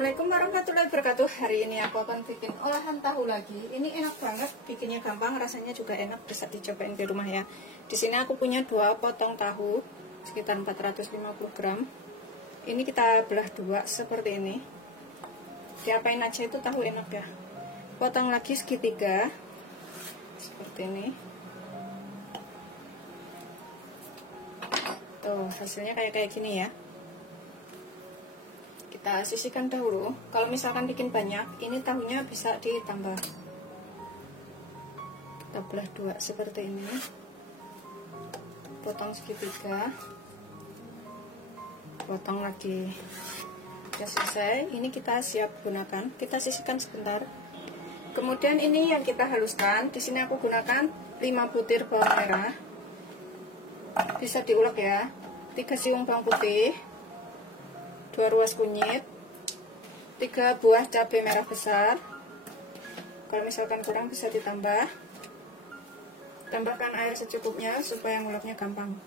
Assalamualaikum warahmatullahi wabarakatuh. Hari ini aku akan bikin olahan tahu lagi. Ini enak banget, bikinnya gampang, rasanya juga enak, bisa dicobain di rumah ya. Di sini aku punya 2 potong tahu sekitar 450 gram. Ini kita belah 2 seperti ini. Diapain aja itu tahu enak ya. Potong lagi segitiga seperti ini. Tuh, hasilnya kayak gini ya. Kita sisihkan dahulu. Kalau misalkan bikin banyak, ini tahunya bisa ditambah. Kita belah 2 seperti ini. Potong segitiga. Potong lagi. Sudah selesai. Ini kita siap gunakan. Kita sisihkan sebentar. Kemudian ini yang kita haluskan. Di sini aku gunakan 5 butir bawang merah. Bisa diulek ya. 3 siung bawang putih. 2 ruas kunyit, 3 buah cabai merah besar. Kalau misalkan kurang bisa ditambah. Tambahkan air secukupnya supaya nguleknya gampang.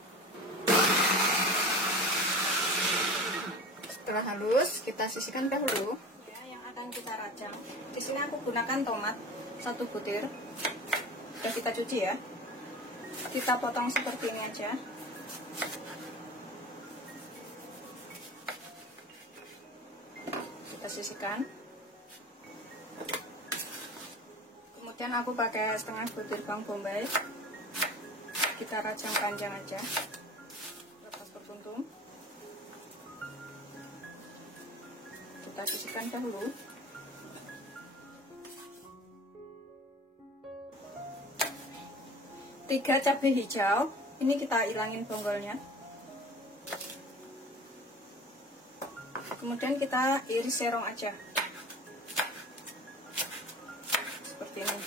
Setelah halus, kita sisihkan dahulu ya, yang akan kita rajang. Di sini aku gunakan tomat 1 butir. Sudah kita cuci ya. Kita potong seperti ini aja. Kita sisihkan. Kemudian aku pakai setengah butir bawang bombay. Kita rajang panjang aja, lepas berpuntung. Kita sisihkan dahulu. Tiga cabai hijau, ini kita ilangin bonggolnya. Kemudian kita iris serong aja seperti ini.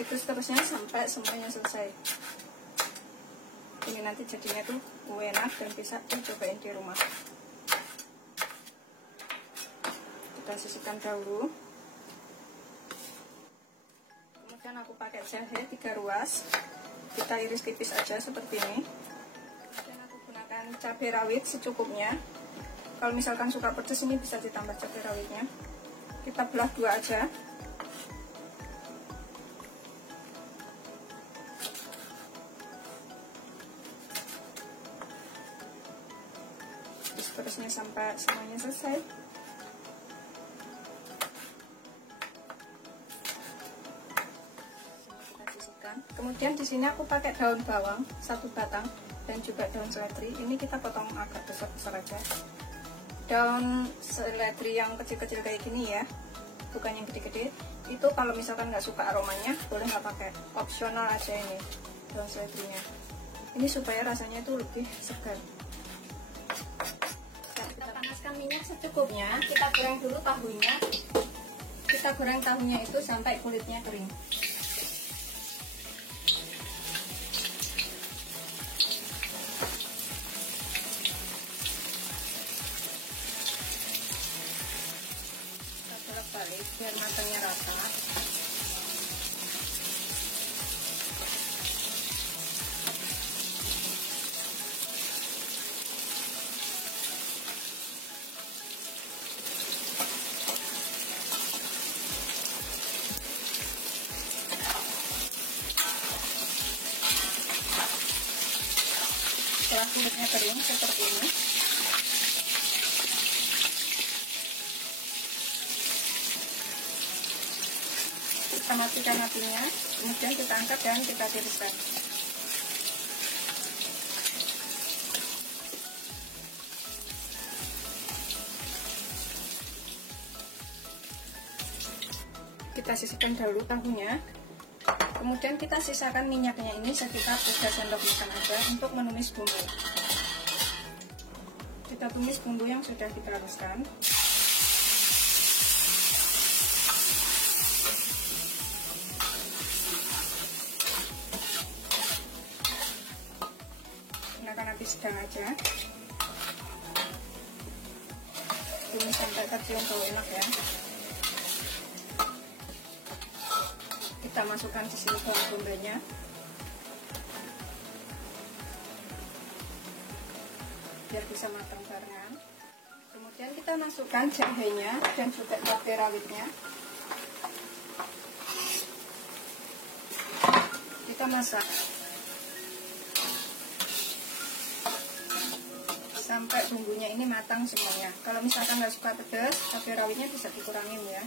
Itu seterusnya sampai semuanya selesai. Ini nanti jadinya tuh enak dan bisa dicobain di rumah. Kita sisihkan dahulu. Kemudian aku pakai jahe 3 ruas. Kita iris tipis aja seperti ini. Kemudian aku gunakan cabai rawit secukupnya. Kalau misalkan suka pedas, ini bisa ditambah cabai rawitnya. Kita belah 2 aja. Seterusnya sampai semuanya selesai. Kita sisihkan. Kemudian di sini aku pakai daun bawang 1 batang dan juga daun seledri. Ini kita potong agak besar-besar aja. Daun seledri yang kecil-kecil kayak gini ya, bukan yang gede-gede. Itu kalau misalkan nggak suka aromanya, boleh nggak pakai, opsional aja ini daun seledrinya. Ini supaya rasanya itu lebih segar. Kita panaskan minyak secukupnya. Kita goreng dulu tahunya. Kita goreng tahunya itu sampai kulitnya kering. Balik biar matangnya rata. Setelah kulitnya kering seperti ini, kita matikan apinya, kemudian kita angkat dan kita tiriskan. Kita sisihkan dahulu tahunya, kemudian kita sisakan minyaknya ini sekitar 3 sendok makan aja untuk menumis bumbu. Kita tumis bumbu yang sudah kita haluskan. Gunakan api sedang aja. Tumis sampai tercium bau enak ya. Kita masukkan di sini bawang bombaynya. biar bisa matang barengan. Kemudian Kemudian kita masukkan jahenya dan juga cabai rawitnya. Kita masak sampai bumbunya ini matang semuanya. Kalau misalkan nggak suka pedas, cabai rawitnya bisa dikurangin ya.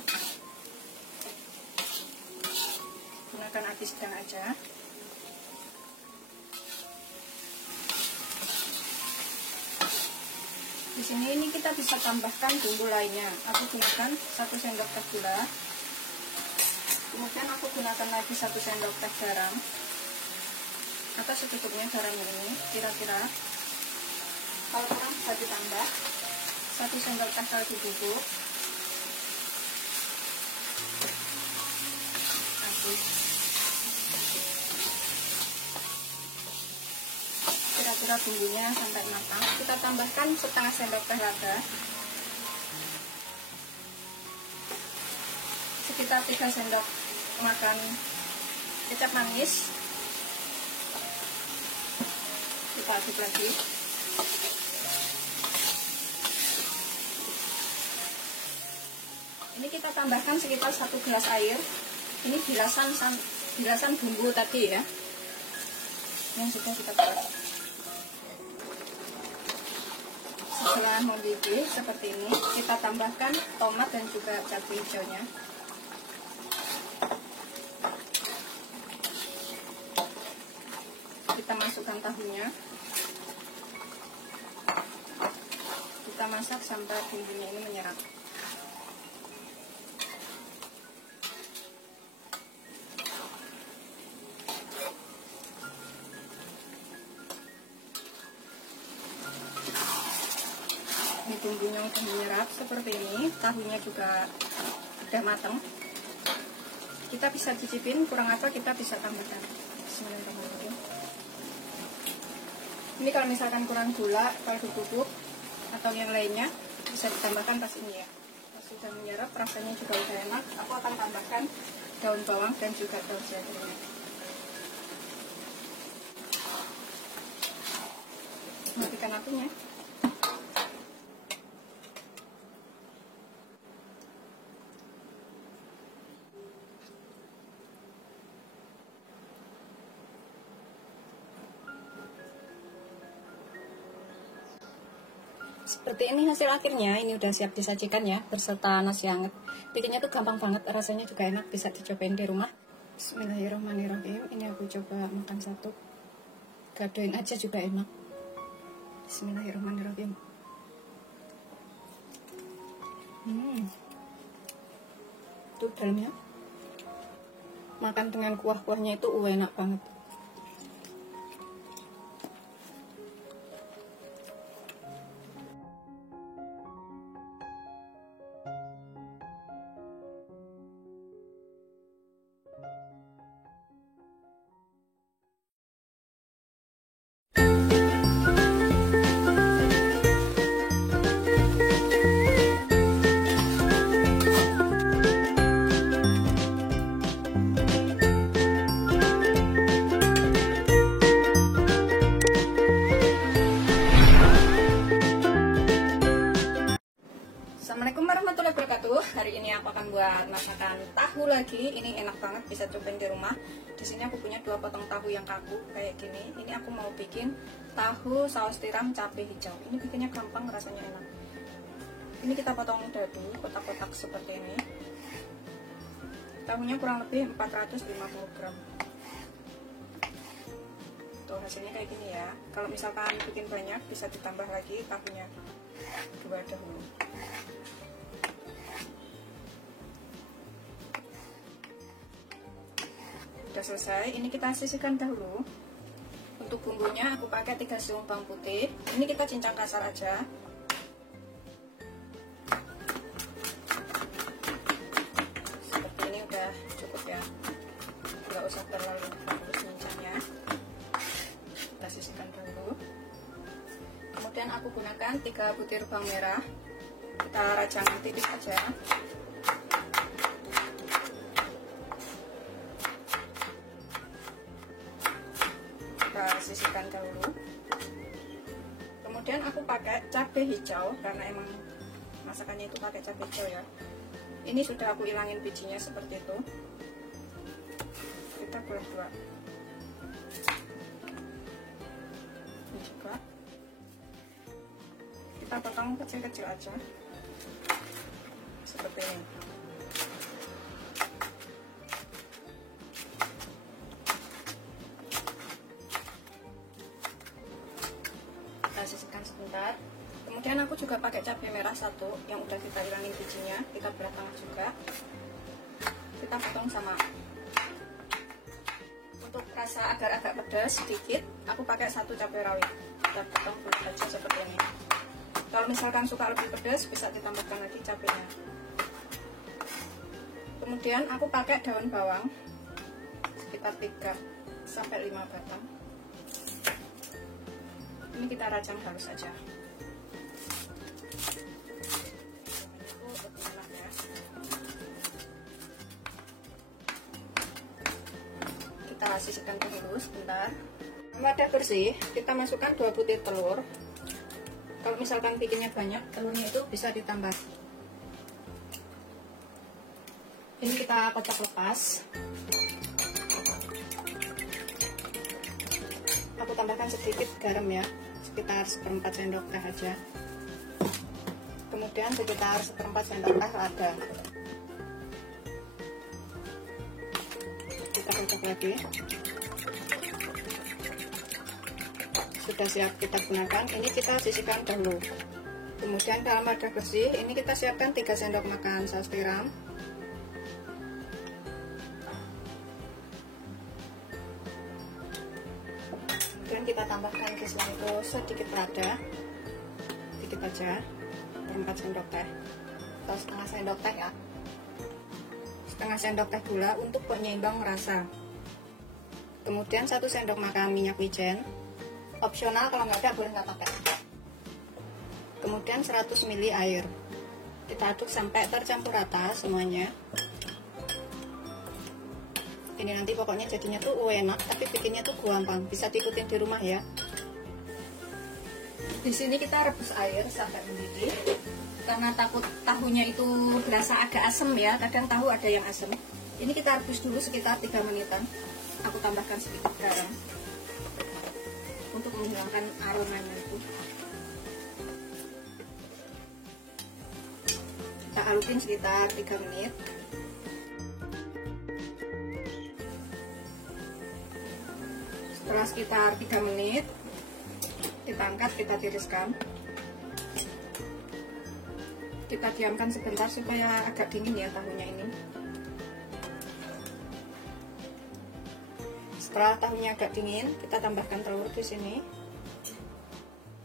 Gunakan api sedang aja. Di sini ini kita bisa tambahkan bumbu lainnya. Aku gunakan 1 sendok teh gula. Kemudian aku gunakan lagi 1 sendok teh garam. Atau secukupnya garam ini, kira-kira. Kalau kurang bisa ditambah. 1 sendok teh kaldu bubuk. Kira-kira bumbunya sampai matang. Kita tambahkan setengah sendok teh lada, sekitar 3 sendok makan kecap manis. Kita aduk lagi. Ini kita tambahkan sekitar 1 gelas air. Ini bilasan bumbu tadi ya, yang sudah kita buat. Setelah mendidih seperti ini, kita tambahkan tomat dan juga cabai hijaunya. Kita masukkan tahunya. Kita masak sampai bumbunya ini menyerap. Ini bumbunya udah menyerap seperti ini, tahunya juga udah matang. Kita bisa cicipin, kurang apa kita bisa tambahkan. Bismillahirrahmanirrahim. Ini kalau misalkan kurang gula, kaldu bubuk atau yang lainnya bisa ditambahkan pas ini ya. Pas sudah menyerap, rasanya juga udah enak. Aku akan tambahkan daun bawang dan juga daun seledri. Matikan apinya. Seperti ini hasil akhirnya. Ini udah siap disajikan ya, berserta nasi hangat. Bikinnya tuh gampang banget, rasanya juga enak, bisa dicobain di rumah. Bismillahirrahmanirrahim. Ini aku coba makan satu, gadoin aja juga enak. Bismillahirrahmanirrahim. Tuh dalamnya, makan dengan kuah-kuahnya itu enak banget. Assalamualaikum warahmatullahi wabarakatuh. Hari ini aku akan buat masakan tahu lagi. Ini enak banget, bisa cobain di rumah. Di sini aku punya 2 potong tahu yang kaku kayak gini. Ini aku mau bikin tahu saus tiram cabai hijau. Ini bikinnya gampang, rasanya enak. Ini kita potong dadu kotak-kotak seperti ini. Tahunya kurang lebih 450 gram. Tuh hasilnya kayak gini ya. Kalau misalkan bikin banyak bisa ditambah lagi tahunya 2 dahulu. Udah selesai, ini kita sisihkan dahulu. Untuk bumbunya aku pakai 3 siung bawang putih. Ini kita cincang kasar aja. Seperti ini udah cukup ya, nggak usah terlalu bagus cincangnya. Kita sisihkan dulu. Kemudian aku gunakan 3 butir bawang merah. Kita rajang tipis aja. Kita sisihkan dahulu. Kemudian aku pakai cabai hijau karena emang masakannya itu pakai cabai hijau ya. Ini sudah aku hilangin bijinya seperti itu. Kita belah dua. Ini juga kita potong kecil-kecil aja seperti ini. Kita sisihkan sebentar. Kemudian aku juga pakai cabai merah satu yang udah kita hilangin bijinya, kita belah tengah juga. Kita potong sama. Untuk rasa agar agak pedas sedikit, aku pakai satu cabai rawit. Kita potong bulat aja seperti ini. Kalau misalkan suka lebih pedas, bisa ditambahkan lagi cabainya. Kemudian aku pakai daun bawang sekitar 3-5 batang. Ini kita rajang halus saja. Kita sisihkan dulu sebentar. Wadah bersih, kita masukkan 2 butir telur. Kalau misalkan bikinnya banyak, telurnya itu bisa ditambah. Ini kita kocok lepas. Aku tambahkan sedikit garam ya, sekitar 1/4 sendok teh aja. Kemudian sekitar 1/4 sendok teh lada. Kita kocok lagi. Sudah siap kita gunakan. Ini kita sisihkan dahulu. Kemudian dalam wadah bersih ini kita siapkan 3 sendok makan saus tiram. Kemudian kita tambahkan ke sini itu sedikit lada, sedikit aja, 1/4 sendok teh atau setengah sendok teh ya, setengah sendok teh gula untuk penyeimbang rasa. Kemudian 1 sendok makan minyak wijen, opsional kalau nggak ada boleh nggak pakai. Kemudian 100 ml air. Kita aduk sampai tercampur rata semuanya. Ini nanti pokoknya jadinya tuh enak, tapi bikinnya tuh gampang, bisa diikutin di rumah ya. Di sini kita rebus air sampai mendidih. Karena takut tahunya itu berasa agak asam ya, kadang tahu ada yang asam. Ini kita rebus dulu sekitar 3 menitan. Aku tambahkan sedikit garam untuk menghilangkan aromanya itu. Kita alukin sekitar 3 menit. Setelah sekitar 3 menit, kita angkat, kita tiriskan. Kita diamkan sebentar supaya agak dingin ya tahunya ini. Setelah tahunya agak dingin, kita tambahkan telur di sini.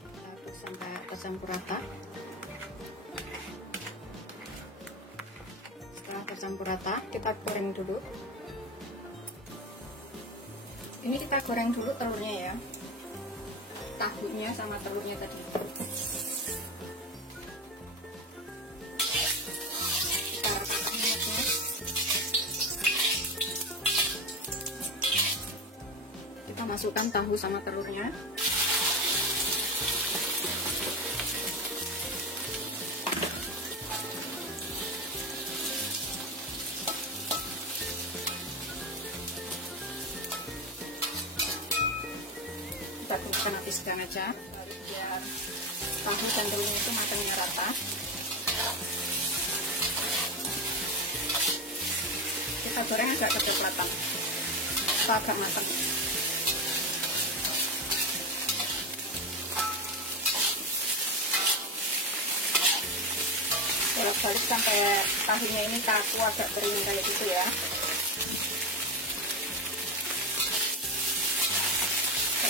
Aduk sampai tercampur rata. Setelah tercampur rata, kita goreng dulu. Ini kita goreng dulu telurnya ya, tahunya sama telurnya tadi. Kita ratakan minyaknya. Kita masukkan tahu sama telurnya. Kita tumiskan api sedang aja biar tahu dan telurnya itu matangnya rata. Kita goreng agak kecoklatan atau agak matang. Bolak-balik sampai tahunya ini kaku, agak kering kayak gitu ya.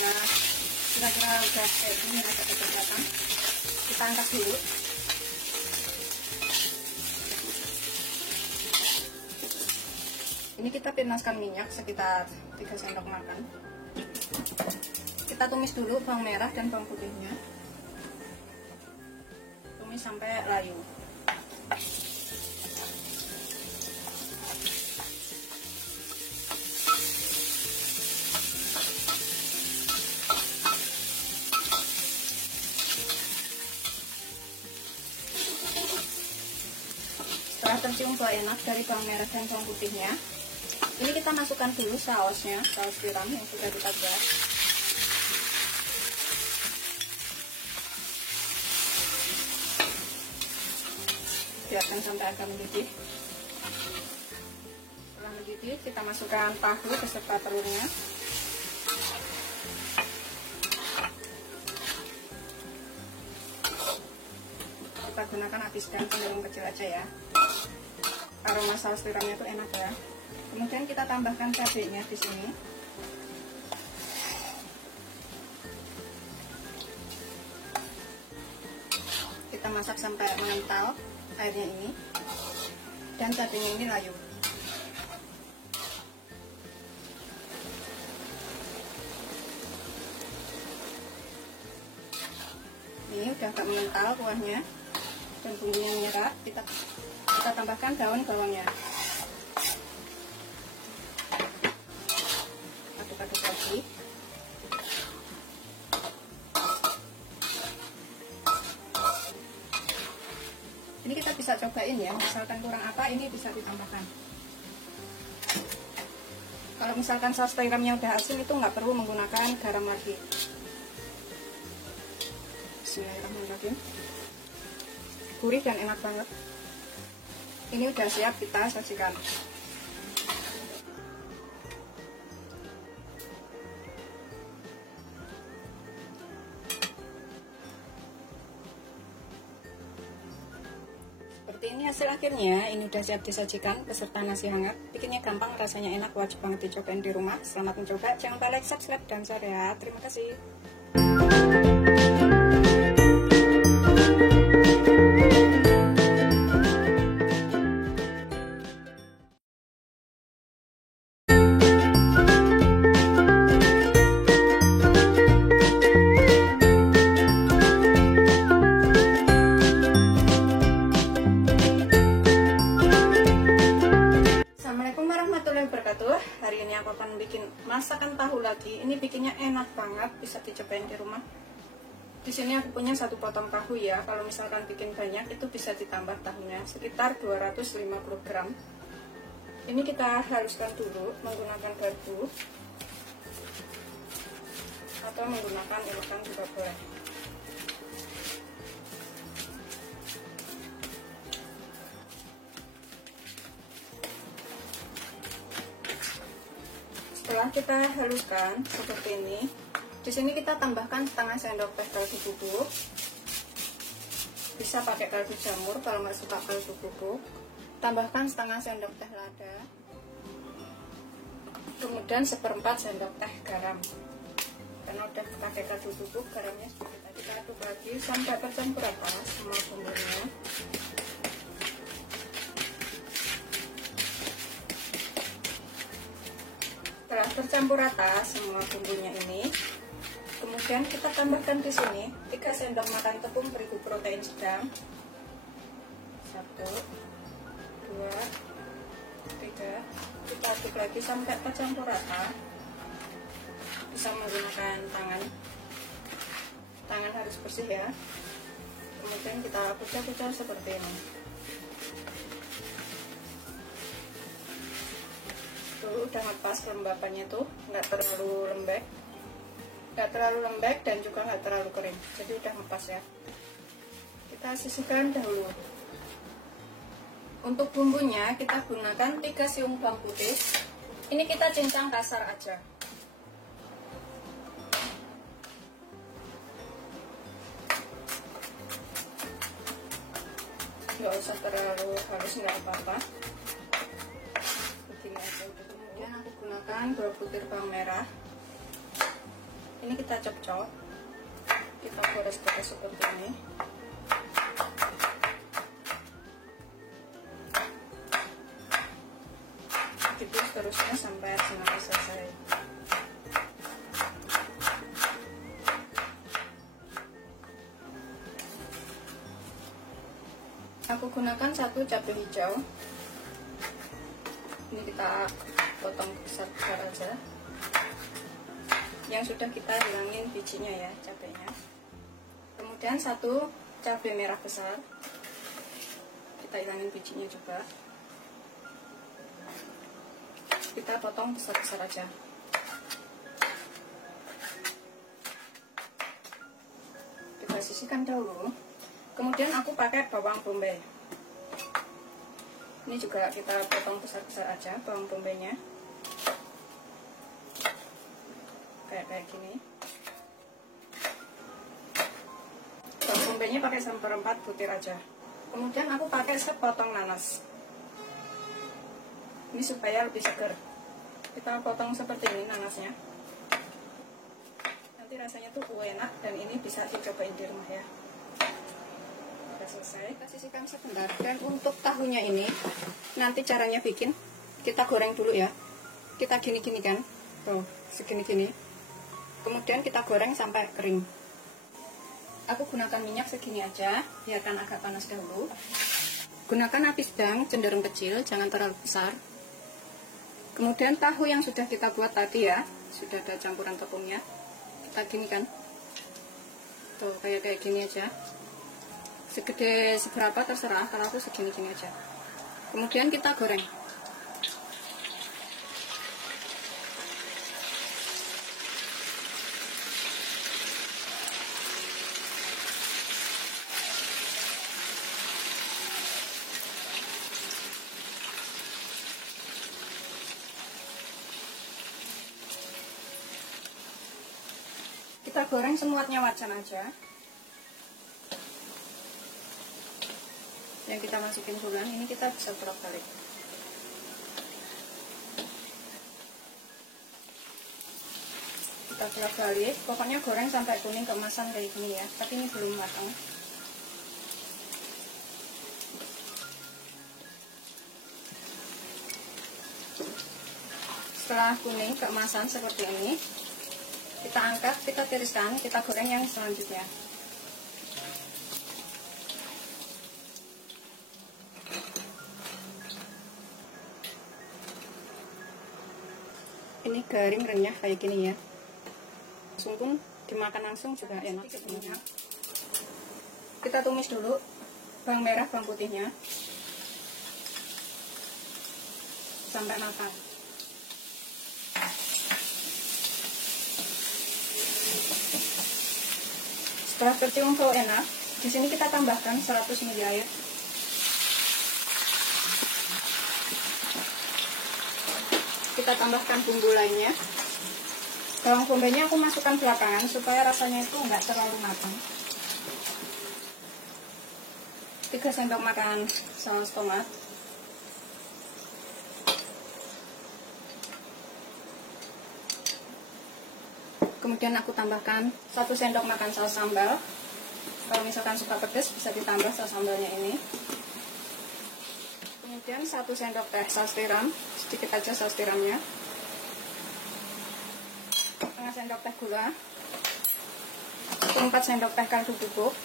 Nah, kira-kira udah kayak gini, agak kecoklatan. Kita angkat dulu. Ini kita panaskan minyak sekitar 3 sendok makan. Kita tumis dulu bawang merah dan bawang putihnya. Tumis sampai layu. tercium bau enak dari bawang merah dan bawang putihnya. Ini kita masukkan dulu sausnya, saus tiram yang sudah kita buat. Biarkan sampai agak mendidih. Setelah mendidih, kita masukkan tahu beserta telurnya. Kita gunakan api sedang cenderung kecil aja ya. Aroma saus tiramnya itu enak ya. Kemudian kita tambahkan cabenya di sini. Kita masak sampai mengental airnya ini, dan cabenya ini layu. Ini udah agak mengental kuahnya dan bumbunya menyerap. Kita tambahkan daun bawangnya. Aduk-aduk lagi. Ini kita bisa cobain ya, misalkan kurang apa ini bisa ditambahkan. Kalau misalkan saus tiramnya udah asin itu nggak perlu menggunakan garam lagi. Bismillahirrahmanirrahim. Gurih dan enak banget. Ini udah siap kita sajikan. Seperti ini hasil akhirnya. Ini udah siap disajikan beserta nasi hangat. Bikinnya gampang, rasanya enak, wajib banget dicobain di rumah. Selamat mencoba, jangan lupa like, subscribe, dan share ya. Terima kasih. Hari ini aku akan bikin masakan tahu lagi. Ini bikinnya enak banget, bisa dicobain di rumah. Di sini aku punya 1 potong tahu ya. Kalau misalkan bikin banyak itu bisa ditambah tahunya sekitar 250 gram. Ini kita haluskan dulu menggunakan garpu atau menggunakan ilekan juga boleh. Setelah kita haluskan seperti ini, di sini kita tambahkan setengah sendok teh kaldu bubuk. Bisa pakai kaldu jamur kalau nggak suka kaldu bubuk. Tambahkan setengah sendok teh lada. Kemudian 1/4 sendok teh garam. Karena udah pakai kaldu bubuk, garamnya sudah kita aduk lagi sampai tercampur rata semua bumbunya. Setelah tercampur rata semua bumbunya ini, kemudian kita tambahkan di sini 3 sendok makan tepung terigu protein sedang. 1, 2, 3. Kita aduk lagi sampai tercampur rata. Bisa menggunakan tangan. Tangan harus bersih ya. Kemudian kita kucah-kucah seperti ini. Tuh udah ngepas kelembapannya tuh, nggak terlalu lembek dan juga nggak terlalu kering, jadi udah ngepas ya. Kita sisihkan dahulu. Untuk bumbunya kita gunakan 3 siung bawang putih. Ini kita cincang kasar aja. Nggak usah terlalu halus, nggak apa-apa. Begini aja udah. Kemudian aku gunakan 2 butir bawang merah. Ini kita cop-cop, kita gores-gores seperti ini. Begitu seterusnya sampai semuanya selesai. Aku gunakan 1 cabai hijau. Ini kita potong besar-besar aja, yang sudah kita hilangin bijinya ya, cabenya. Kemudian 1 cabai merah besar, kita hilangin bijinya juga. Kita potong besar-besar aja. Kita sisihkan dahulu. Kemudian aku pakai bawang bombay. Ini juga kita potong besar-besar aja bawang bombaynya. Kayak gini. Bawang bombaynya pakai seperempat butir aja. Kemudian aku pakai sepotong nanas. Ini supaya lebih segar. Kita potong seperti ini nanasnya. Nanti rasanya tuh enak dan ini bisa dicobain di rumah ya. Sudah selesai. Kita sisihkan sebentar. Dan untuk tahunya ini, nanti caranya bikin, kita goreng dulu ya. Kita gini-gini kan. Tuh, segini-gini. Kemudian kita goreng sampai kering. Aku gunakan minyak segini aja, biarkan agak panas dahulu. Gunakan api sedang, cenderung kecil, jangan terlalu besar. Kemudian tahu yang sudah kita buat tadi ya, sudah ada campuran tepungnya. Kita gini kan. Tuh, kayak gini aja. Segede seberapa terserah, kalau aku segini-gini aja. Kemudian kita goreng. Kita goreng semuanya wajan aja. Yang kita masukin bulan ini kita bisa bolak-balik. Kita bolak-balik, pokoknya goreng sampai kuning keemasan kayak gini ya. Tapi ini belum matang. Setelah kuning keemasan seperti ini, kita angkat, kita tiriskan, kita goreng yang selanjutnya. Ini garing renyah kayak gini ya. Langsung pun dimakan langsung juga enak. Kita tumis dulu bawang merah, bawang putihnya sampai matang. Setelah tercium bau enak, di sini kita tambahkan 100 ml air. Kita tambahkan bumbu lainnya. Bawang bombaynya aku masukkan belakangan supaya rasanya itu enggak terlalu matang. 3 sendok makan saus tomat. Kemudian aku tambahkan 1 sendok makan saus sambal. Kalau misalkan suka pedas bisa ditambah saus sambalnya ini. Kemudian 1 sendok teh saus tiram, sedikit aja saus tiramnya. 1/2 sendok teh gula. 4 sendok teh kaldu bubuk.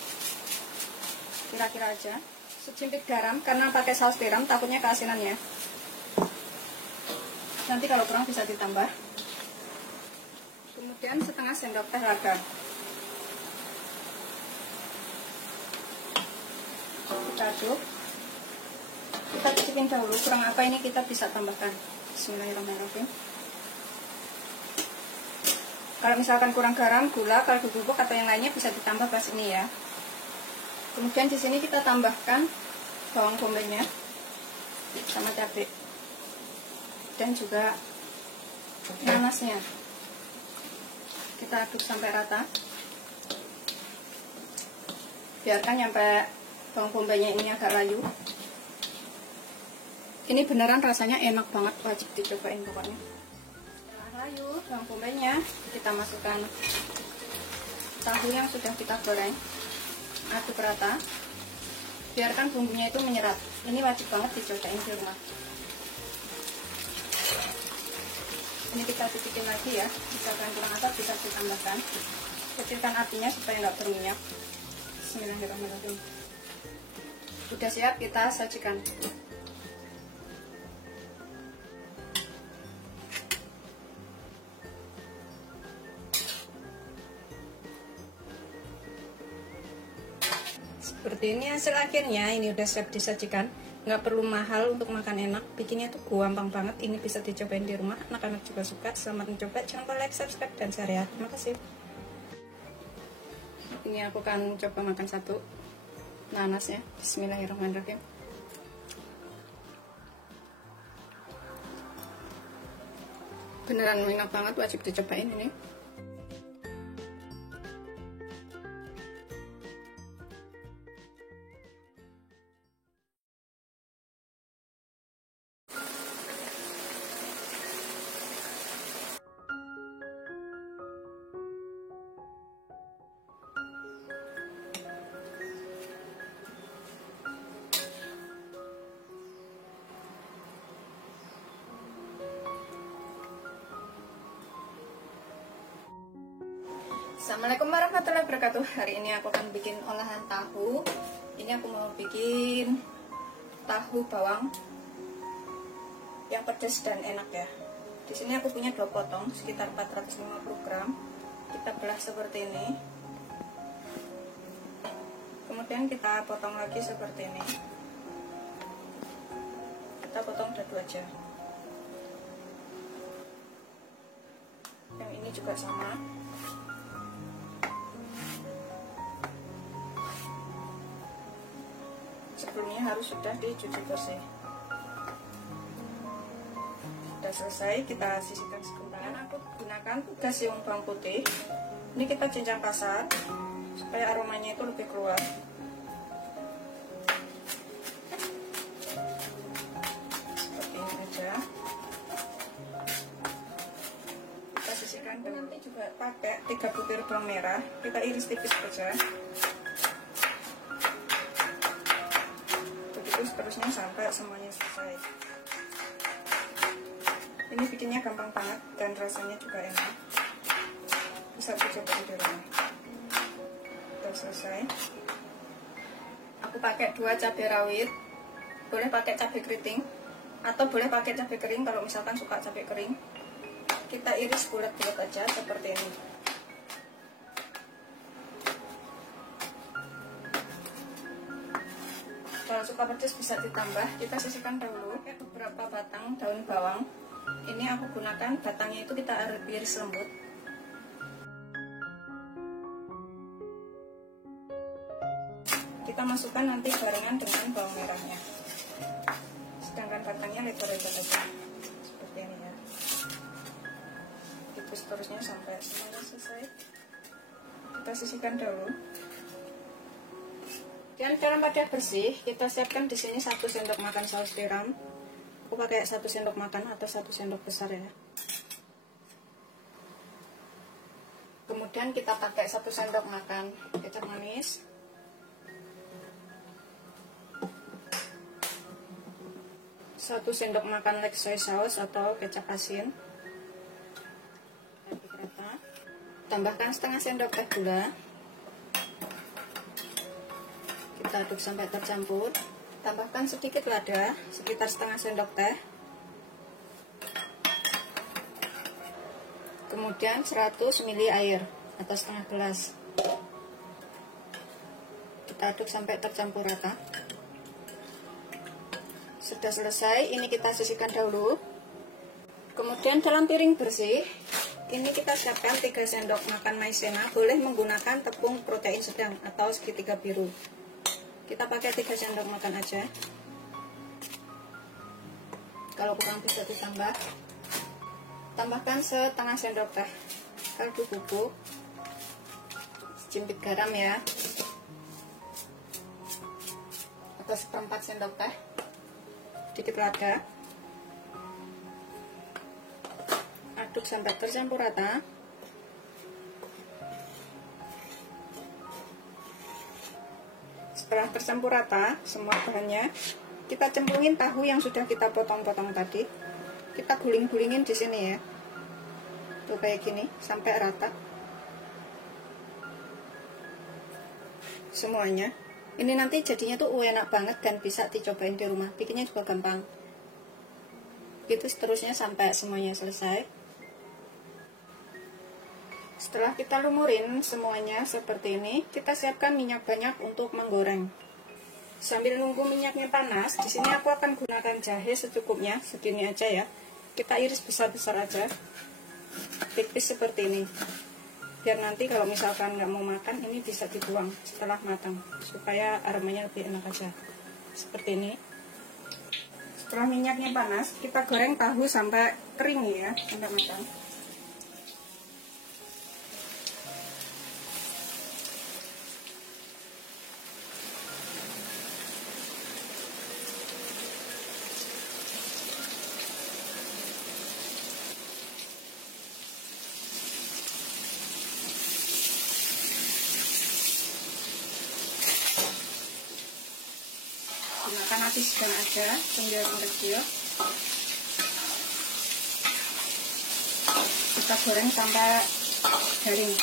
Kira-kira aja. Sejimpit garam, karena pakai saus tiram takutnya keasinan ya. Nanti kalau kurang bisa ditambah. Kemudian 1/2 sendok teh lada. Kita aduk. Kita cicipin dahulu kurang apa ini kita bisa tambahkan. Bismillahirrahmanirrahim. Kalau misalkan kurang garam, gula, kaldu bubuk atau yang lainnya bisa ditambah pas ini ya. Kemudian di sini kita tambahkan bawang bombaynya sama cabai dan juga nanasnya. Kita aduk sampai rata. Biarkan sampai bawang bombaynya ini agak layu. Ini beneran rasanya enak banget, wajib dicobain pokoknya. Setelah layu bawang bombaynya, kita masukkan tahu yang sudah kita goreng. Aduk rata. Biarkan bumbunya itu menyerap. Ini wajib banget dicobain di rumah. Ini kita titipin lagi ya, misalkan kurang asap bisa ditambahkan. Kecilkan apinya supaya nggak berminyak. Bismillahirrahmanirrahim. Udah siap, kita sajikan. Seperti ini hasil akhirnya. Ini udah siap disajikan. Nggak perlu mahal untuk makan enak. Bikinnya tuh gampang banget. Ini bisa dicobain di rumah. Anak-anak juga suka. Selamat mencoba. Jangan lupa like, subscribe, dan share ya. Terima kasih. Ini aku akan coba makan satu nanasnya. Bismillahirrahmanirrahim. Beneran enak banget, wajib dicobain ini. Assalamualaikum warahmatullahi wabarakatuh. Hari ini aku akan bikin olahan tahu. Ini aku mau bikin tahu bawang yang pedas dan enak ya. Di sini aku punya 2 potong sekitar 450 gram. Kita belah seperti ini. Kemudian kita potong lagi seperti ini. Kita potong dadu aja. Yang ini juga sama. Sebelumnya harus sudah dicuci bersih. Sudah selesai, kita sisihkan sebentar. Aku gunakan 3 siung bawang putih. Ini kita cincang kasar supaya aromanya itu lebih keluar. Seperti ini aja. Kita sisihkan. Nanti juga pakai 3 butir bawang merah. Kita iris tipis saja. Seterusnya sampai semuanya selesai. Ini bikinnya gampang banget dan rasanya juga enak. Bisa dicoba di rumah. Sudah selesai. Aku pakai 2 cabai rawit. Boleh pakai cabai keriting atau boleh pakai cabai kering kalau misalkan suka cabai kering. Kita iris bulat-bulat aja seperti ini. Kalau suka pedas bisa ditambah. Kita sisihkan dahulu. Beberapa batang daun bawang. Ini aku gunakan batangnya itu kita iris lembut. Kita masukkan nanti barengan dengan bawang merahnya. Sedangkan batangnya lebar-lebar aja. Seperti ini ya. Itu seterusnya sampai semuanya selesai. Kita sisihkan dahulu. Dan dalam wadah bersih kita siapkan di sini 1 sendok makan saus tiram. Aku pakai 1 sendok makan atau 1 sendok besar ya. Kemudian kita pakai 1 sendok makan kecap manis. Satu sendok makan light soy sauce atau kecap asin. Tambahkan setengah sendok teh gula. Kita aduk sampai tercampur. Tambahkan sedikit lada, sekitar setengah sendok teh. Kemudian 100 ml air atau setengah gelas. Kita aduk sampai tercampur rata. Sudah selesai, ini kita sisihkan dahulu. Kemudian dalam piring bersih, ini kita siapkan 3 sendok makan maizena. Boleh menggunakan tepung protein sedang atau segitiga biru. Kita pakai 3 sendok makan aja. Kalau kurang bisa ditambah. Tambahkan setengah sendok teh kaldu bubuk, sejimpit garam ya, atau 1/4 sendok teh, sedikit lada. Aduk sampai tercampur rata. Setelah tercampur rata semua bahannya, kita cemplungin tahu yang sudah kita potong-potong tadi. Kita guling-gulingin di sini ya. Tuh kayak gini sampai rata. Semuanya. Ini nanti jadinya tuh enak banget dan bisa dicobain di rumah. Bikinnya juga gampang. Itu seterusnya sampai semuanya selesai. Setelah kita lumurin semuanya seperti ini, kita siapkan minyak banyak untuk menggoreng. Sambil nunggu minyaknya panas, di sini aku akan gunakan jahe secukupnya, segini aja ya. Kita iris besar-besar aja, tipis seperti ini. Biar nanti kalau misalkan nggak mau makan, ini bisa dibuang setelah matang, supaya aromanya lebih enak aja. Seperti ini. Setelah minyaknya panas, kita goreng tahu sampai kering ya, sampai matang. Gunakan api sedang aja, sambil kecil. Kita goreng sampai garing.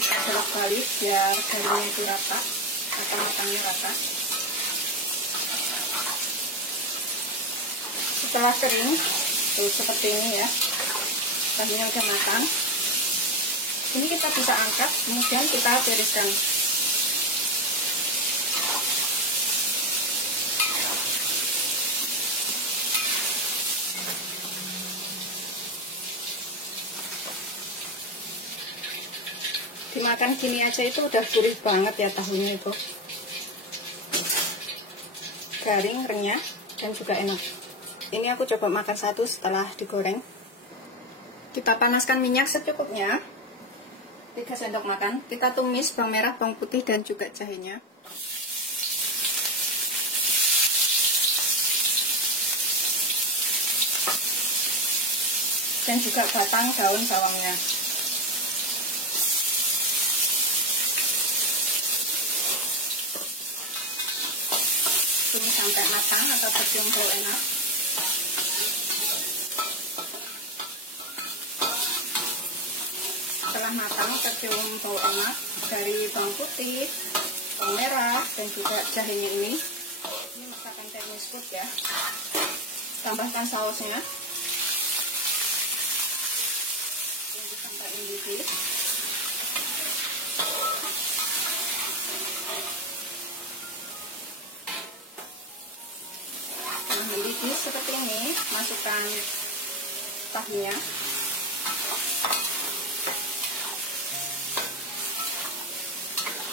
Kita bolak-balik biar garingnya itu rata atau matangnya rata. Setelah kering, tuh seperti ini ya, tahunya udah matang. Ini kita bisa angkat, kemudian kita tiriskan. Dimakan gini aja itu udah gurih banget ya tahunya itu. Garing, renyah, dan juga enak. Ini aku coba makan satu setelah digoreng. Kita panaskan minyak secukupnya. 3 sendok makan. Kita tumis bawang merah, bawang putih, dan juga jahenya. Dan juga batang daun bawangnya. Tumis sampai matang atau tercium bau enak. Setelah matang tercium bau enak dari bawang putih, bawang merah, dan juga jahenya ini masakan Chinese food ya. Tambahkan sausnya. Tunggu sampai mendidih. Mendidih seperti ini, masukkan tahunya.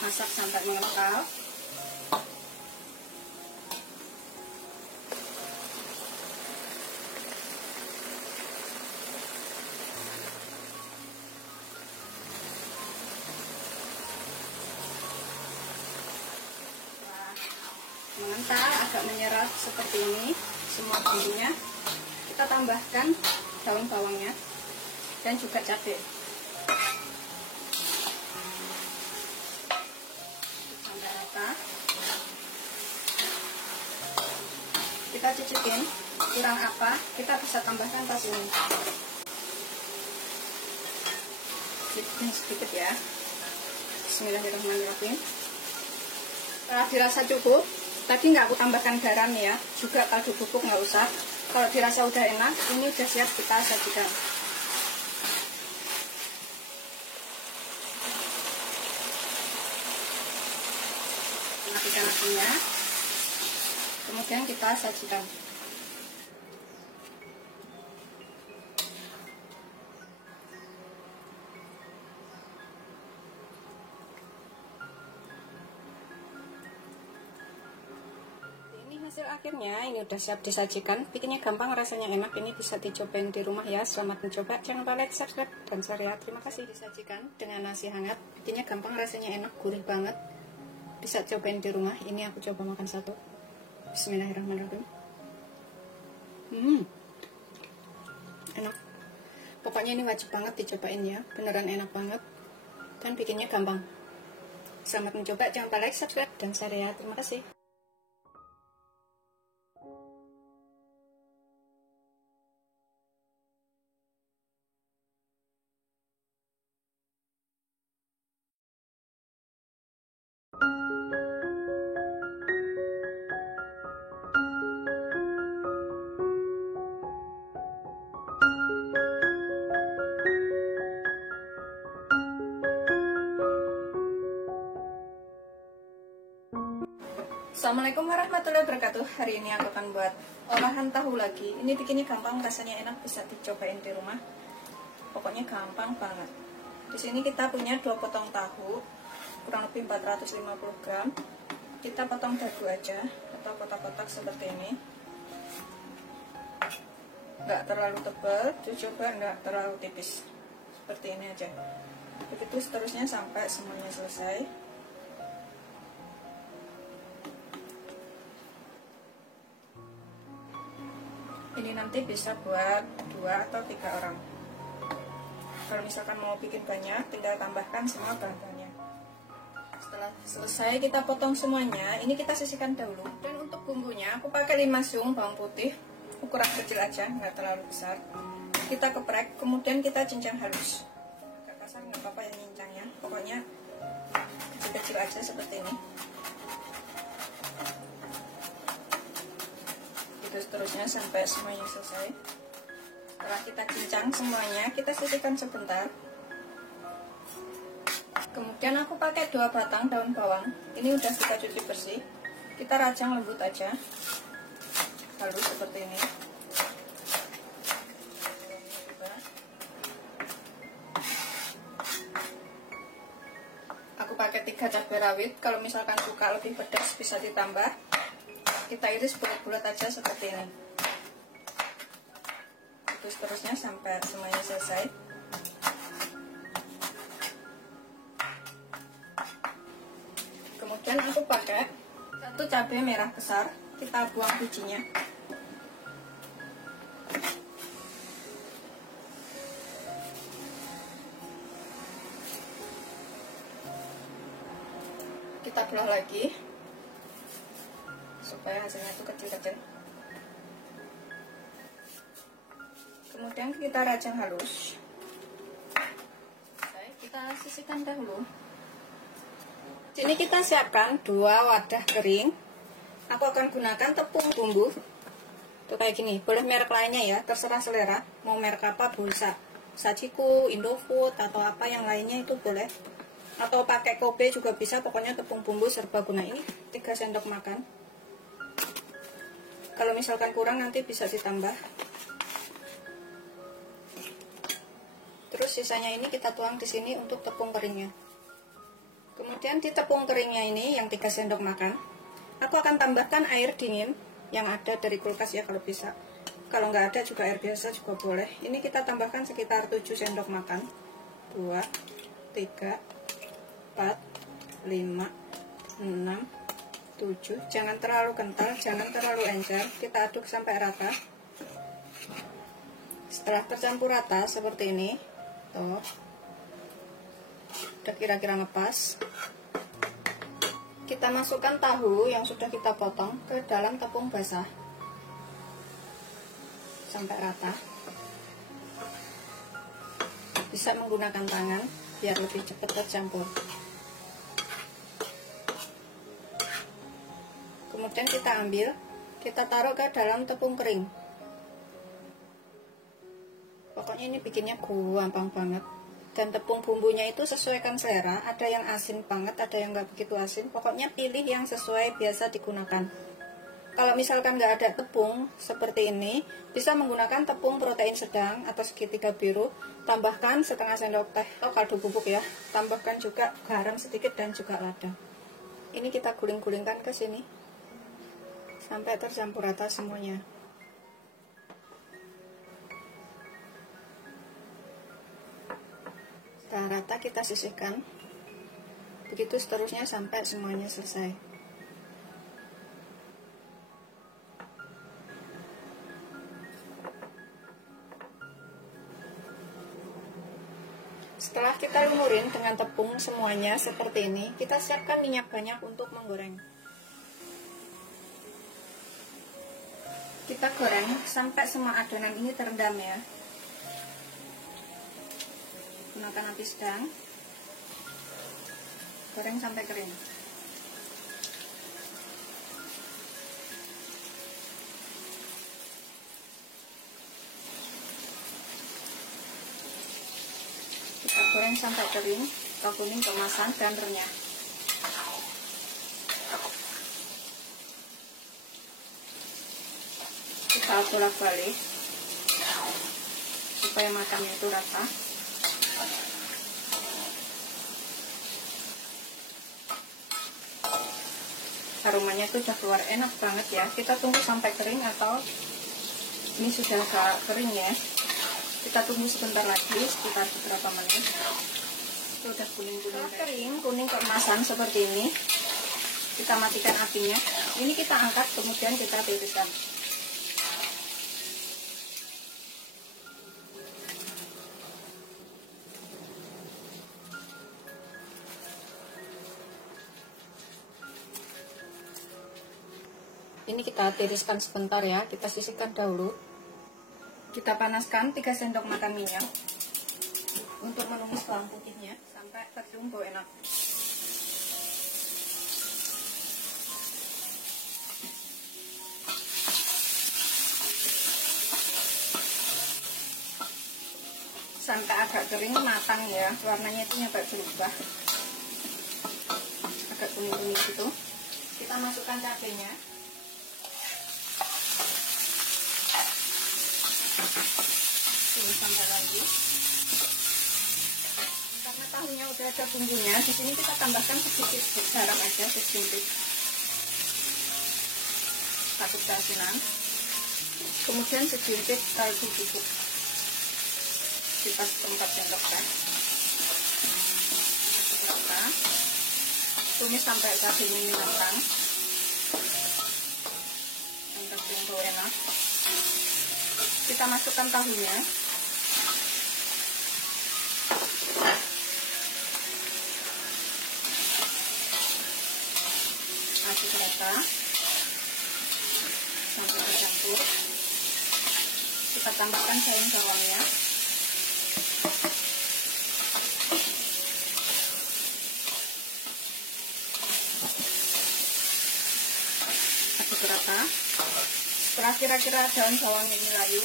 Masak sampai mengental. Mengental, agak menyerap seperti ini semua bumbunya. Kita tambahkan daun bawangnya dan juga cabai. Sampai rata. Kita cicipin kurang apa, kita bisa tambahkan pas ini. Cicipin sedikit ya. Bismillahirrahmanirrahim. Setelah dirasa cukup, tadi nggak aku tambahkan garam ya, juga kaldu bubuk nggak usah. Kalau dirasa udah enak, ini udah siap kita sajikan. Matikan apinya, kemudian kita sajikan. Hasil akhirnya ini udah siap disajikan. Bikinnya gampang, rasanya enak. Ini bisa dicobain di rumah ya. Selamat mencoba. Jangan lupa like, subscribe, dan share ya. Terima kasih. Disajikan dengan nasi hangat. Bikinnya gampang, rasanya enak, gurih banget. Bisa cobain di rumah. Ini aku coba makan satu. Bismillahirrahmanirrahim. Enak. Pokoknya ini wajib banget dicobain ya. Beneran enak banget. Dan bikinnya gampang. Selamat mencoba. Jangan lupa like, subscribe, dan share ya. Terima kasih. Assalamualaikum warahmatullahi wabarakatuh. Hari ini aku akan buat olahan tahu lagi. Ini bikinnya gampang, rasanya enak, bisa dicobain di rumah. Pokoknya gampang banget. Di sini kita punya 2 potong tahu, kurang lebih 450 gram. Kita potong dagu aja atau kotak-kotak seperti ini. Nggak terlalu tebal, juga nggak terlalu tipis. Seperti ini aja. Begitu seterusnya sampai semuanya selesai. Ini nanti bisa buat 2 atau 3 orang. Kalau misalkan mau bikin banyak, tinggal tambahkan semua bahan-bahannya. Setelah selesai kita potong semuanya, ini kita sisihkan dahulu. Dan untuk bumbunya, aku pakai 5 siung bawang putih, ukuran kecil aja, nggak terlalu besar. Kita geprek, kemudian kita cincang halus. Agak kasar nggak apa-apa ya cincangnya, pokoknya kecil-kecil aja seperti ini. Itu seterusnya sampai semuanya selesai. Setelah kita cincang semuanya, kita sisihkan sebentar. Kemudian aku pakai 2 batang daun bawang. Ini udah kita cuci bersih. Kita rajang lembut aja, halus seperti ini. Aku pakai 3 cabai rawit. Kalau misalkan suka lebih pedas bisa ditambah. Kita iris bulat-bulat aja seperti ini. Terus seterusnya sampai semuanya selesai. Kemudian aku pakai 1 cabai merah besar. Kita buang bijinya. Kita belah lagi supaya hasilnya itu kecil-kecil. Kemudian kita rajang halus. Kita sisihkan dahulu. Sini kita siapkan 2 wadah kering. Aku akan gunakan tepung bumbu. Tuh kayak gini. Boleh merek lainnya ya, terserah selera. Mau merek apa bisa. Sajiku, Indofood atau apa yang lainnya itu boleh. Atau pakai Kobe juga bisa. Pokoknya tepung bumbu serbaguna. Ini 3 sendok makan. Kalau misalkan kurang nanti bisa ditambah. Terus sisanya ini kita tuang di sini untuk tepung keringnya. Kemudian di tepung keringnya ini yang 3 sendok makan, aku akan tambahkan air dingin yang ada dari kulkas ya kalau bisa. Kalau nggak ada juga air biasa juga boleh. Ini kita tambahkan sekitar 7 sendok makan. 2, 3, 4, 5, 6, 7. Jangan terlalu kental, jangan terlalu encer. Kita aduk sampai rata. Setelah tercampur rata seperti ini, tuh, udah kira-kira ngepas. Kita masukkan tahu yang sudah kita potong ke dalam tepung basah sampai rata. Bisa menggunakan tangan biar lebih cepat tercampur. Kemudian kita ambil, kita taruh ke dalam tepung kering. Pokoknya ini bikinnya gampang banget. Dan tepung bumbunya itu sesuaikan selera. Ada yang asin banget, ada yang nggak begitu asin. Pokoknya pilih yang sesuai biasa digunakan. Kalau misalkan nggak ada tepung seperti ini, bisa menggunakan tepung protein sedang atau segitiga biru. Tambahkan setengah sendok teh atau kaldu bubuk ya. Tambahkan juga garam sedikit dan juga lada. Ini kita guling-gulingkan ke sini sampai tercampur rata semuanya. Setelah rata kita sisihkan. Begitu seterusnya sampai semuanya selesai. Setelah kita lumurin dengan tepung semuanya seperti ini, kita siapkan minyak banyak untuk menggoreng. Kita goreng sampai semua adonan ini terendam ya. Gunakan api sedang. Goreng sampai kering. Kita goreng sampai kering, atau kuning, kemasan, dan renyah. kita bolak-balik supaya matangnya itu rata. Aromanya itu udah keluar, enak banget ya. Kita tunggu sampai kering, atau ini sudah agak kering ya, kita tunggu sebentar lagi, sekitar beberapa menit. Itu udah kuning-kuning kering, kuning keemasan seperti ini. Kita matikan apinya. Ini kita angkat, kemudian kita tiriskan. Ini kita tiriskan sebentar ya, kita sisihkan dahulu. Kita panaskan 3 sendok makan minyak untuk menumis bawang putihnya sampai tercium bau enak. Sampai agak kering, matang ya, warnanya itu nyampe berubah agak kuning-kuning gitu. Kita masukkan cabenya. Sampai lagi, karena tahunya udah ada bumbunya. Di sini kita tambahkan sedikit garam aja, sedikit, 1 asinan, kemudian sedikit kaldu bubuk, kita 4 sendok teh. Rata, tumis sampai cabenya ini matang, sampai bumbu enak. Kita masukkan tahunya. Aduk rata sampai tercampur. Kita tambahkan daun bawangnya. Aduk rata. Setelah kira-kira daun bawang ini layu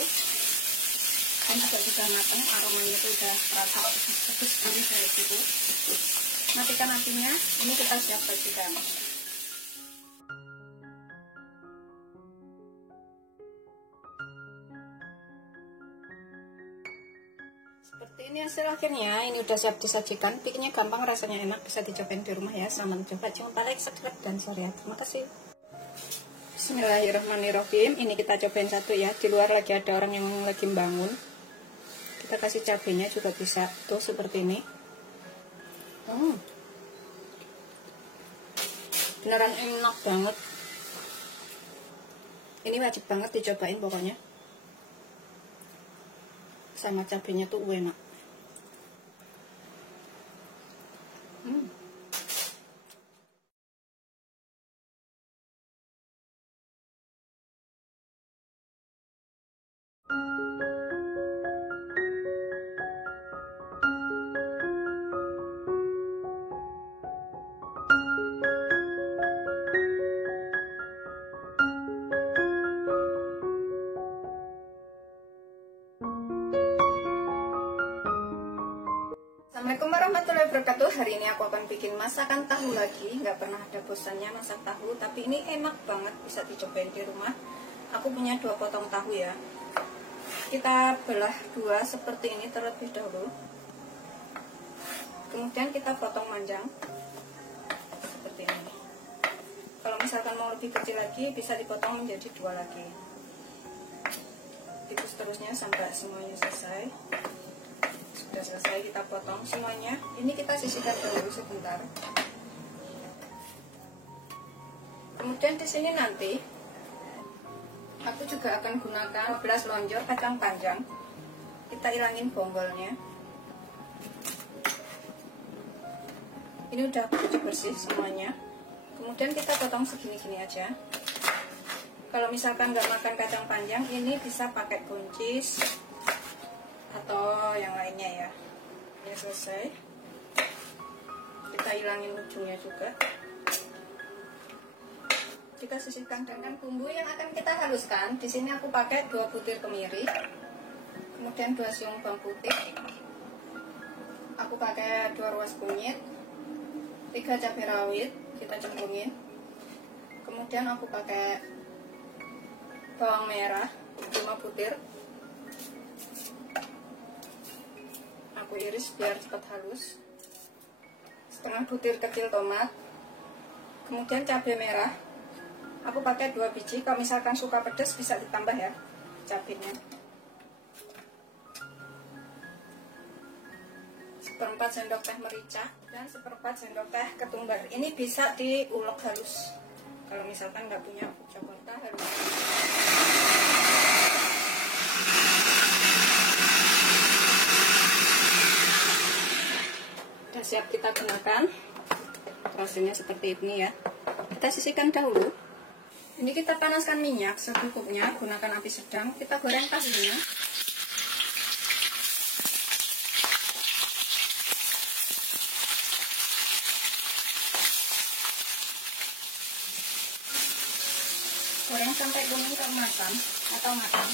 dan juga sudah matang, aromanya itu udah terasa pedas gurih dari situ. Matikan apinya. Ini kita siap sajikan. Seperti ini hasil akhirnya. Ini udah siap disajikan. Bikinnya gampang, rasanya enak, bisa dicobain di rumah ya. Selamat mencoba. Jangan lupa like, subscribe, dan share ya. Terima kasih. Bismillahirrahmanirrahim. Ini kita cobain satu ya. Di luar lagi ada orang yang lagi bangun. Kita kasih cabenya juga bisa. Tuh seperti ini. Beneran enak banget. Ini wajib banget dicobain pokoknya. Sama cabenya tuh enak. Assalamualaikum warahmatullahi wabarakatuh. Hari ini aku akan bikin masakan tahu lagi. Nggak pernah ada bosannya masak tahu, tapi ini enak banget, bisa dicobain di rumah. Aku punya 2 potong tahu ya. Kita belah 2 seperti ini terlebih dahulu. Kemudian kita potong panjang seperti ini. Kalau misalkan mau lebih kecil lagi, bisa dipotong menjadi 2 lagi. Itu seterusnya sampai semuanya selesai. Sudah selesai, kita potong semuanya. Ini kita sisihkan dulu sebentar. Kemudian di sini nanti aku juga akan gunakan 12 lonjor kacang panjang. Kita ilangin bonggolnya. Ini udah bersih semuanya. Kemudian kita potong segini-gini aja. Kalau misalkan nggak makan kacang panjang, ini bisa pakai buncis atau yang lainnya ya. Ini selesai. Kita hilangin ujungnya juga. Kita sisihkan dengan bumbu yang akan kita haluskan. Di sini aku pakai 2 butir kemiri, kemudian 2 siung bawang putih. Aku pakai 2 ruas kunyit, 3 cabai rawit, kita cemplungin. Kemudian aku pakai bawang merah 5 butir. Aku iris biar cepat halus. Setengah butir kecil tomat. Kemudian cabai merah. Aku pakai 2 biji. Kalau misalkan suka pedas bisa ditambah ya cabenya. 1/4 sendok teh merica dan 1/4 sendok teh ketumbar. Ini bisa diulek halus. Kalau misalkan nggak punya Jakarta halus. Sudah siap kita gunakan. Prosesnya seperti ini ya. Kita sisihkan dahulu. Ini kita panaskan minyak secukupnya. Gunakan api sedang. Kita goreng tahunya. Goreng sampai kuning keemasan atau matang.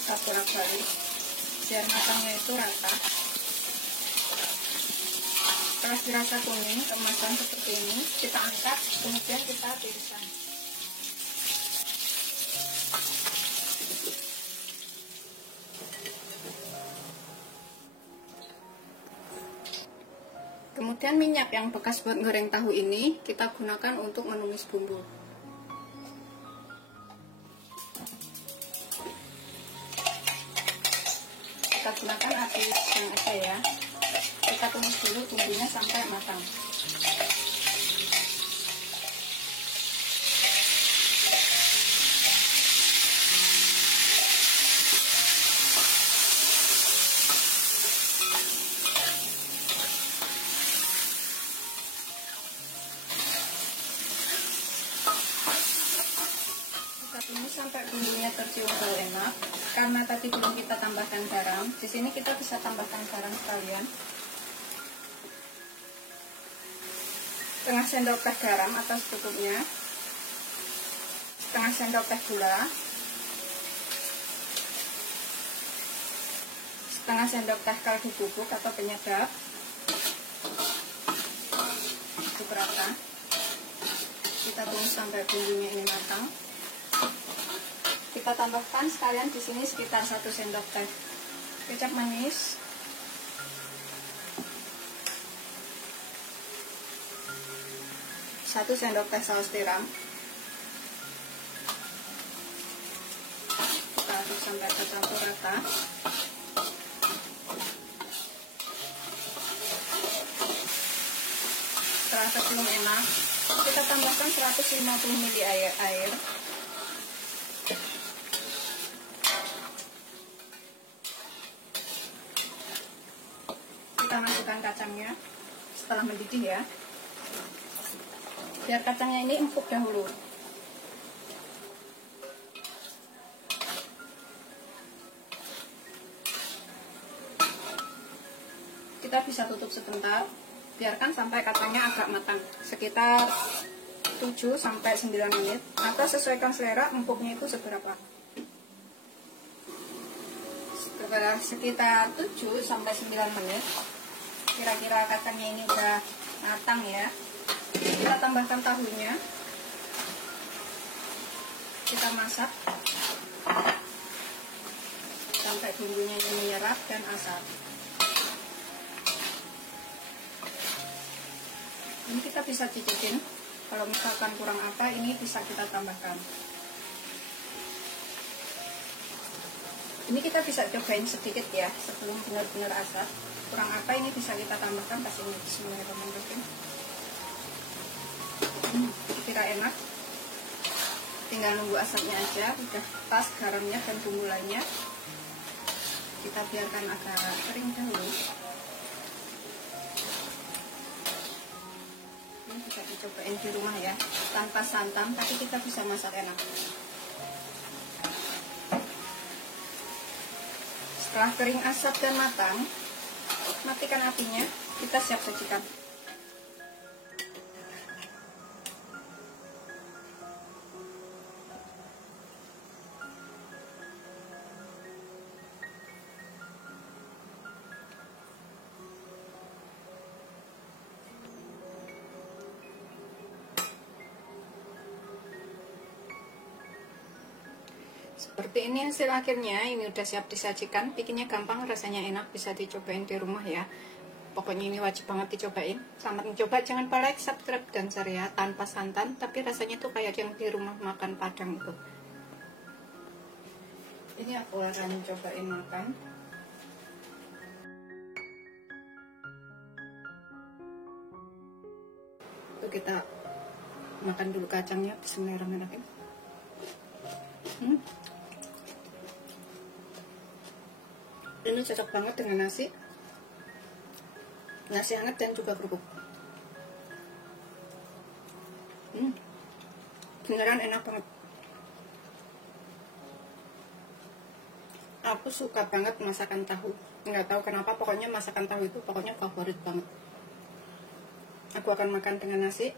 Kita bolak-balik biar matangnya itu rata. Setelah dirasa kuning kemasan seperti ini, kita angkat, kemudian kita tiriskan. Kemudian minyak yang bekas buat goreng tahu ini kita gunakan untuk menumis bumbu. Kita gunakan api sedang aja ya. Kita tumis dulu bumbunya sampai matang. Kita tumis sampai bumbunya tercium bau enak. Karena tadi belum kita tambahkan garam, di sini kita bisa tambahkan garam sekalian. Setengah sendok teh garam atau secukupnya. Setengah sendok teh gula. Setengah sendok teh kaldu bubuk atau penyedap. Cukup rata. Kita tumis sampai bumbunya ini matang. Kita tambahkan sekalian di sini sekitar 1 sendok teh kecap manis. Satu sendok teh saus tiram. Kita aduk sampai tercampur rata. Setelah tercium enak, kita tambahkan 150 ml air. Kita masukkan kacangnya setelah mendidih ya. Biar kacangnya ini empuk dahulu. Kita bisa tutup sebentar, biarkan sampai kacangnya agak matang, sekitar 7-9 menit, atau sesuaikan selera empuknya itu seberapa. Setelah sekitar 7-9 menit, kira-kira kacangnya ini udah matang ya. Kita tambahkan tahunya. Kita masak sampai bumbunya ini menyerap dan asap. Ini kita bisa cicipin. Kalau misalkan kurang apa, ini bisa kita tambahkan. Ini kita bisa cobain sedikit ya, sebelum benar-benar asap. Kurang apa, ini bisa kita tambahkan pas ini. Bismillahirrahmanirrahim. Kira enak. Tinggal nunggu asapnya aja, udah pas garamnya dan bumbu lainnya. Kita biarkan agak kering dahulu. Ini bisa dicobain di rumah ya, tanpa santan, tapi kita bisa masak enak. Setelah kering asap dan matang, matikan apinya, kita siap sajikan. Seperti ini hasil akhirnya. Ini udah siap disajikan. Bikinnya gampang, rasanya enak, bisa dicobain di rumah ya. Pokoknya ini wajib banget dicobain. Selamat mencoba. Jangan lupa like, subscribe, dan share ya. Tanpa santan, tapi rasanya tuh kayak yang di rumah makan Padang itu. Ini aku akan cobain makan. Tuh kita makan dulu kacangnya. Bismillahirrahmanirrahim. Ini cocok banget dengan nasi hangat dan juga kerupuk. Beneran enak banget. Aku suka banget masakan tahu. Nggak tahu kenapa, pokoknya masakan tahu itu pokoknya favorit banget. Aku akan makan dengan nasi.